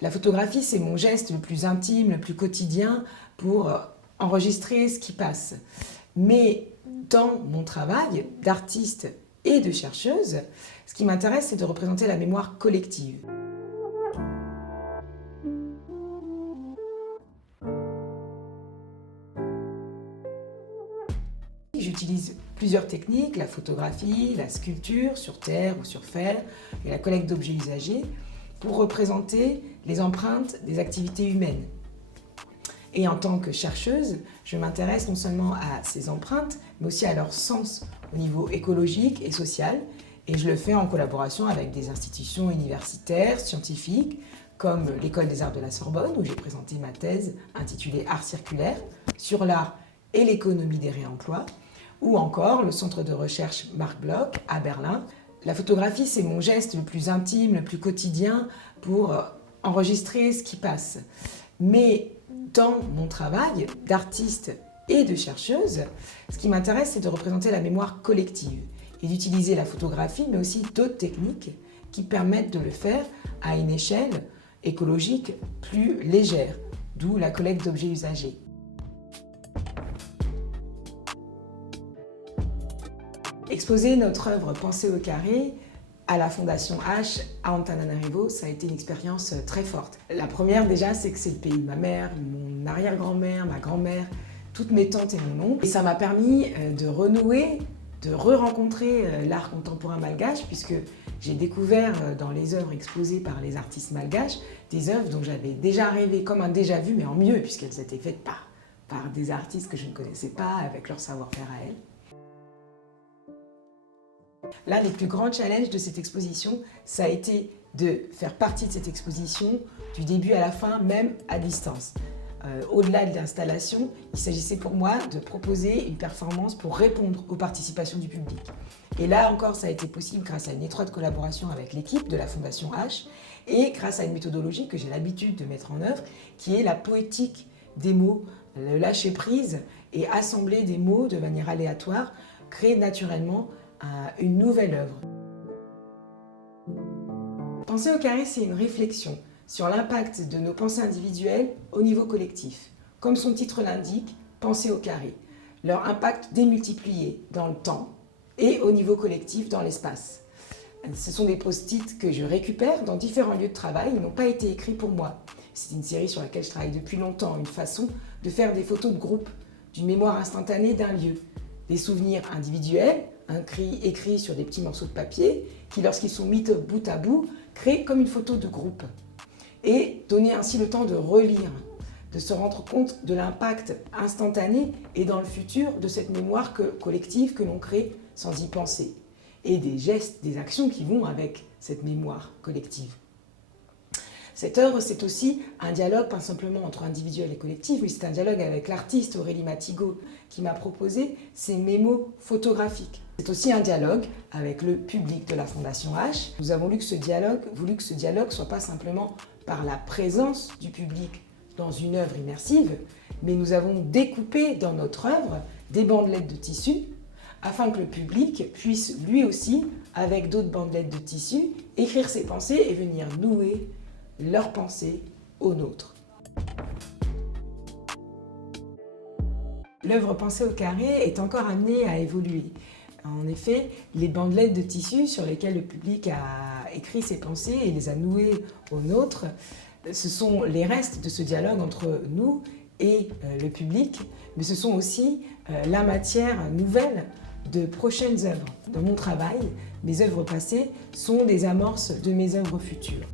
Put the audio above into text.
La photographie, c'est mon geste le plus intime, le plus quotidien pour enregistrer ce qui passe. Mais dans mon travail d'artiste et de chercheuse, ce qui m'intéresse, c'est de représenter la mémoire collective. J'utilise plusieurs techniques, la photographie, la sculpture sur terre ou sur fer et la collecte d'objets usagés pour représenter les empreintes des activités humaines. Et en tant que chercheuse, je m'intéresse non seulement à ces empreintes, mais aussi à leur sens au niveau écologique et social. Et je le fais en collaboration avec des institutions universitaires, scientifiques, comme l'École des Arts de la Sorbonne, où j'ai présenté ma thèse intitulée Art circulaire sur l'art et l'économie des réemplois, ou encore le centre de recherche Marc Bloch à Berlin. La photographie, c'est mon geste le plus intime, le plus quotidien pour enregistrer ce qui passe. Mais dans mon travail d'artiste et de chercheuse, ce qui m'intéresse, c'est de représenter la mémoire collective et d'utiliser la photographie, mais aussi d'autres techniques qui permettent de le faire à une échelle écologique plus légère, d'où la collecte d'objets usagés. Exposer notre œuvre Pensée au carré à la Fondation H à Antananarivo, ça a été une expérience très forte. La première déjà, c'est que c'est le pays de ma mère, mon arrière-grand-mère, ma grand-mère, toutes mes tantes et mon oncle. Et ça m'a permis de renouer, de re-rencontrer l'art contemporain malgache, puisque j'ai découvert dans les œuvres exposées par les artistes malgaches des œuvres dont j'avais déjà rêvé, comme un déjà-vu, mais en mieux, puisqu'elles étaient faites par des artistes que je ne connaissais pas, avec leur savoir-faire à elles. L'un des plus grands challenges de cette exposition, ça a été de faire partie de cette exposition du début à la fin, même à distance. Au-delà de l'installation, il s'agissait pour moi de proposer une performance pour répondre aux participations du public. Et là encore, ça a été possible grâce à une étroite collaboration avec l'équipe de la Fondation H et grâce à une méthodologie que j'ai l'habitude de mettre en œuvre, qui est la poétique des mots, le lâcher prise et assembler des mots de manière aléatoire, créer naturellement une nouvelle œuvre. Penser au carré, c'est une réflexion sur l'impact de nos pensées individuelles au niveau collectif. Comme son titre l'indique, penser au carré. Leur impact démultiplié dans le temps et au niveau collectif dans l'espace. Ce sont des post-it que je récupère dans différents lieux de travail. Ils n'ont pas été écrits pour moi. C'est une série sur laquelle je travaille depuis longtemps, une façon de faire des photos de groupe, d'une mémoire instantanée d'un lieu. Des souvenirs individuels, écrits sur des petits morceaux de papier, qui lorsqu'ils sont mis bout à bout, créent comme une photo de groupe. Et donner ainsi le temps de relire, de se rendre compte de l'impact instantané et dans le futur de cette mémoire collective que l'on crée sans y penser. Et des gestes, des actions qui vont avec cette mémoire collective. Cette œuvre, c'est aussi un dialogue, pas simplement entre individuel et collectif, mais c'est un dialogue avec l'artiste Aurélie Matigot qui m'a proposé ces mémos photographiques. C'est aussi un dialogue avec le public de la Fondation H. Nous avons voulu que ce dialogue soit pas simplement par la présence du public dans une œuvre immersive, mais nous avons découpé dans notre œuvre des bandelettes de tissu afin que le public puisse lui aussi, avec d'autres bandelettes de tissu, écrire ses pensées et venir nouer leurs pensées aux nôtres. L'œuvre Pensée au carré est encore amenée à évoluer. En effet, les bandelettes de tissu sur lesquelles le public a écrit ses pensées et les a nouées aux nôtres, ce sont les restes de ce dialogue entre nous et le public, mais ce sont aussi la matière nouvelle de prochaines œuvres. Dans mon travail, mes œuvres passées sont des amorces de mes œuvres futures.